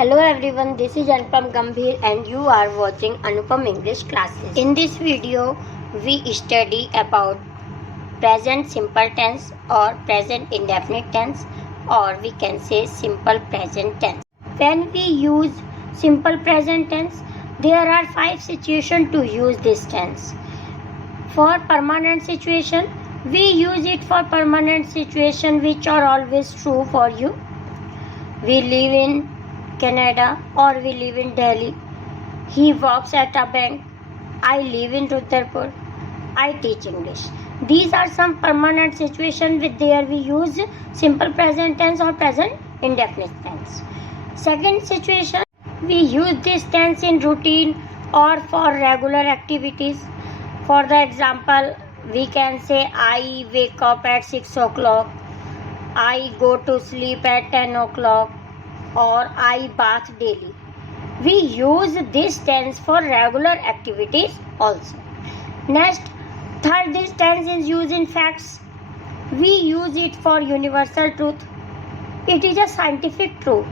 Hello everyone, this is Anupam Gambhir and you are watching Anupam English classes. In this video, we study about present simple tense or present indefinite tense, or we can say simple present tense. When we use simple present tense, there are 5 situations to use this tense. For permanent situation, we use it for permanent situation which are always true for you. We live in Canada or we live in Delhi. He works at a bank. I live in Rudrapur. I teach English. These are some permanent situations with there we use simple present tense or present indefinite tense. Second situation, we use this tense in routine or for regular activities. For the example, we can say I wake up at 6 o'clock. I go to sleep at 10 o'clock, or I bath daily. We use this tense for regular activities also. Next, third, this tense is used in facts. We use it for universal truth. It is a scientific truth,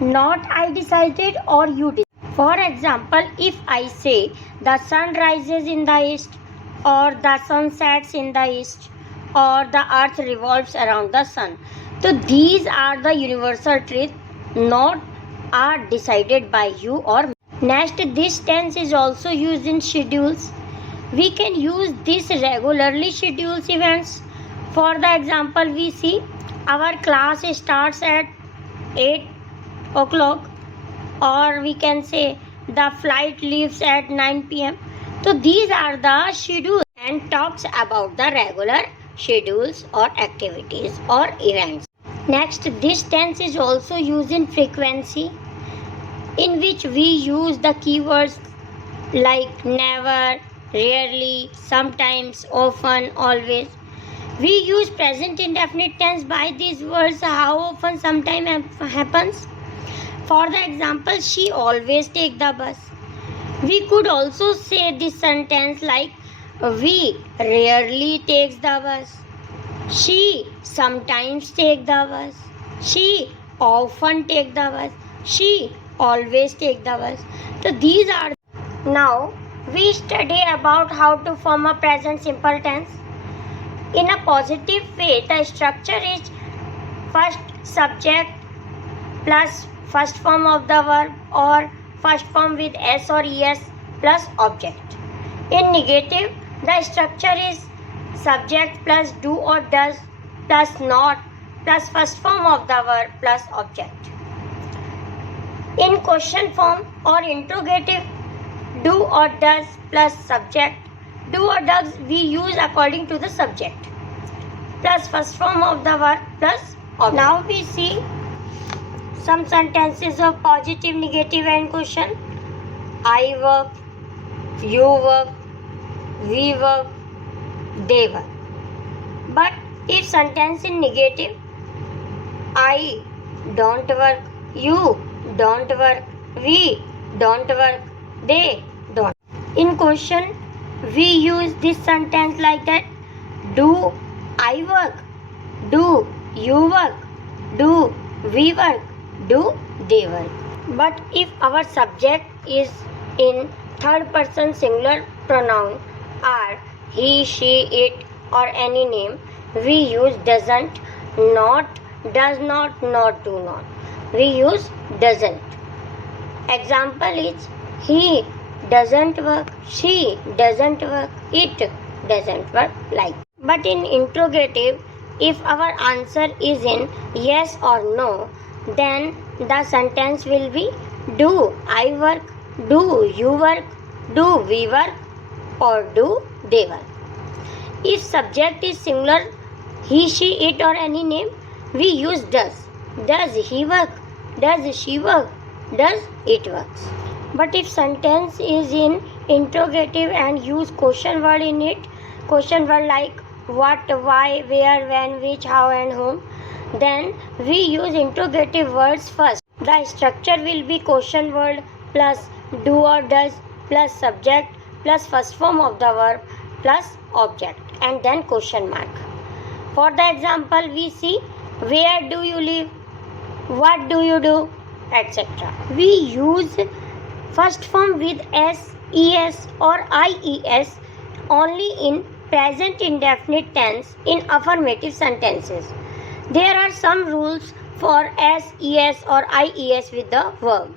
not I decided or you decided. For example, if I say the sun rises in the east, or the sun sets in the east, or the earth revolves around the sun. So these are the universal truth, not are decided by you or me. Next, this tense is also used in schedules. We can use this regularly schedules events. For the example, we see our class starts at 8 o'clock, or we can say the flight leaves at 9 p.m. So these are the schedules and talks about the regular schedules or activities or events. Next, this tense is also used in frequency, in which we use the keywords like never, rarely, sometimes, often, always. We use present indefinite tense by these words how often, sometimes happens. For the example, she always take the bus. We could also say this sentence like we rarely takes the bus. She sometimes take the bus. She often take the bus. She always take the bus. So these are. Now we study about how to form a present simple tense. In a positive way, the structure is first subject plus first form of the verb, or first form with s or es plus object. In negative, the structure is subject plus do or does plus not plus first form of the verb plus object. In question form or interrogative, do or does plus subject. Do or does we use according to the subject plus first form of the verb plus object. Now we see some sentences of positive, negative and question. I work, you work, we work, they work. But if sentence in negative, I don't work, you don't work, we don't work, they don't. In question, we use this sentence like that. Do I work? Do you work? Do we work? Do they work? But if our subject is in third person singular pronoun, are he, she, it or any name, we use doesn't, not, does not do not. We use doesn't. Example is he doesn't work, she doesn't work, it doesn't work, like. But in interrogative, if our answer is in yes or no, then the sentence will be do I work, do you work, do we work, or do they work. If subject is singular, he, she, it or any name, we use does. Does he work? Does she work? Does it works? But if sentence is in interrogative and use question word in it, question word like what, why, where, when, which, how and whom, then we use interrogative words first. The structure will be question word plus do or does plus subject plus first form of the verb plus object and then question mark. For the example, we see where do you live, what do you do, etc. We use first form with s, es or ies only in present indefinite tense in affirmative sentences. There are some rules for s, es or ies with the verb.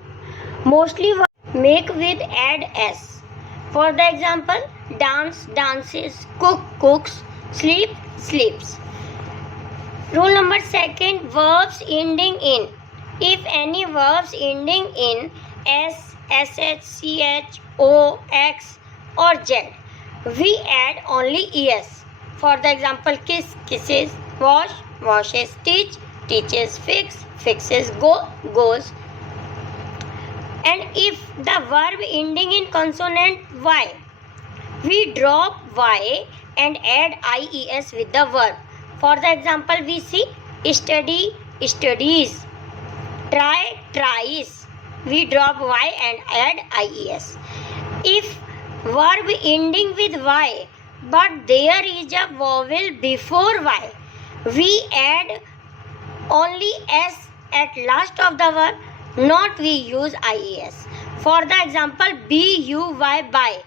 Mostly make with add s. For the example, dance, dances, cook, cooks, sleep, sleeps. Rule number 2, verbs ending in. If any verbs ending in s, sh, ch, o, x or z, we add only es. For the example, kiss, kisses, wash, washes, teach, teaches, fix, fixes, go, goes. And if the verb ending in consonant y, we drop y and add ies with the verb. For the example, we see study, studies, try, tries. We drop y and add ies. If verb ending with y, but there is a vowel before y, we add only s at last of the verb, not we use ies. For the example, buy, buy.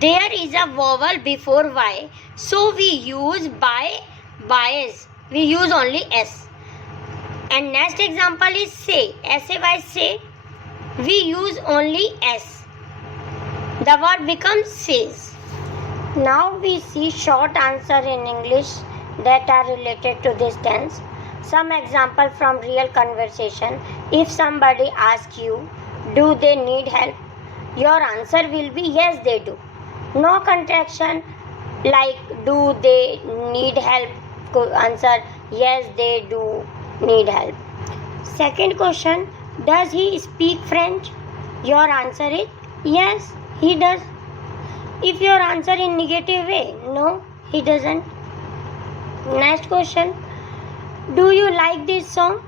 There is a vowel before y, so we use buy, buys. We use only s. And next example is say, say, say. We use only s. The word becomes says. Now we see short answer in English that are related to this tense. Some example from real conversation. If somebody asks you, do they need help? Your answer will be yes, they do. No contraction like do they need help. Answer yes, they do need help. Second question, does he speak French? Your answer is yes, he does. If your answer in negative way, no, he doesn't. Next question, do you like this song?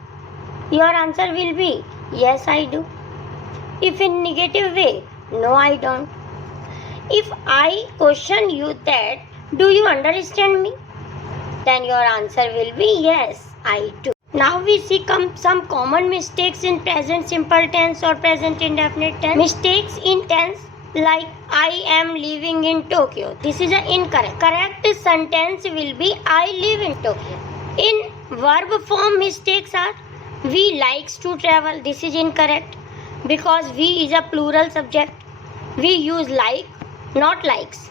Your answer will be yes, I do. If in negative way, no, I don't. If I question you that, do you understand me? Then your answer will be yes, I do. Now we see some common mistakes in present simple tense or present indefinite tense. Mistakes in tense like I am living in Tokyo. This is incorrect. Correct sentence will be I live in Tokyo. In verb form, mistakes are we likes to travel. This is incorrect because we is a plural subject. We use like, not likes.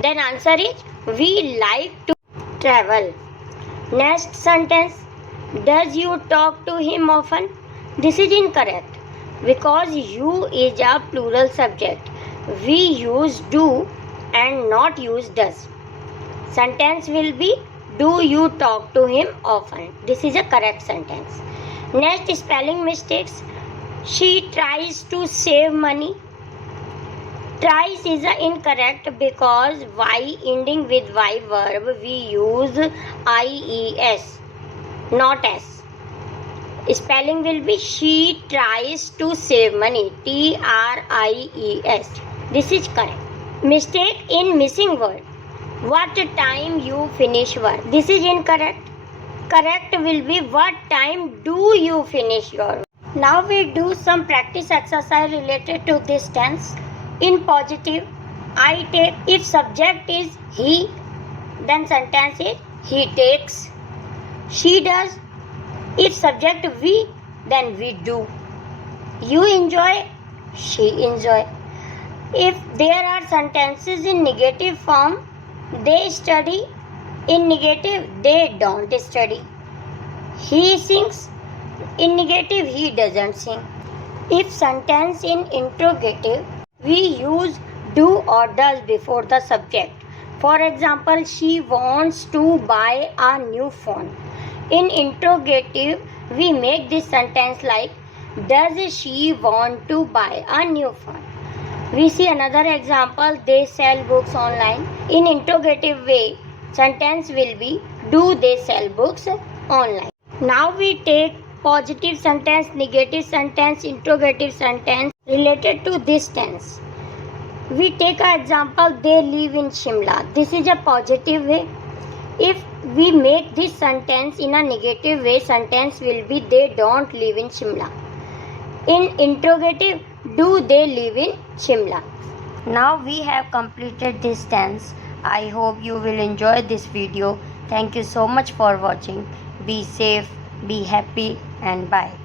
Then answer is we like to travel. Next sentence, does you talk to him often? This is incorrect because you is a plural subject. We use do and not use does. Sentence will be do you talk to him often? This is a correct sentence. Next, spelling mistakes. She tries to save money. Tries is incorrect because y ending with y verb we use ies, not s. Spelling will be she tries to save money. tries. This is correct. Mistake in missing word. What time you finish work? This is incorrect. Correct will be what time do you finish your work? Now we do some practice exercise related to this tense. In positive, I take. If subject is he, then sentence is he takes. She does. If subject we, then we do. You enjoy, she enjoy. If there are sentences in negative form, they study. In negative, they don't study. He sings. In negative, he doesn't sing. If sentence in interrogative, we use do or does before the subject. For example, she wants to buy a new phone. In interrogative, we make this sentence like, does she want to buy a new phone? We see another example, they sell books online. In interrogative way, sentence will be, do they sell books online? Now we take positive sentence, negative sentence, interrogative sentence related to this tense. We take an example, they live in Shimla. This is a positive way. If we make this sentence in a negative way, sentence will be, they don't live in Shimla. In interrogative, do they live in Shimla? Now we have completed this tense. I hope you will enjoy this video. Thank you so much for watching. Be safe, be happy, and bye.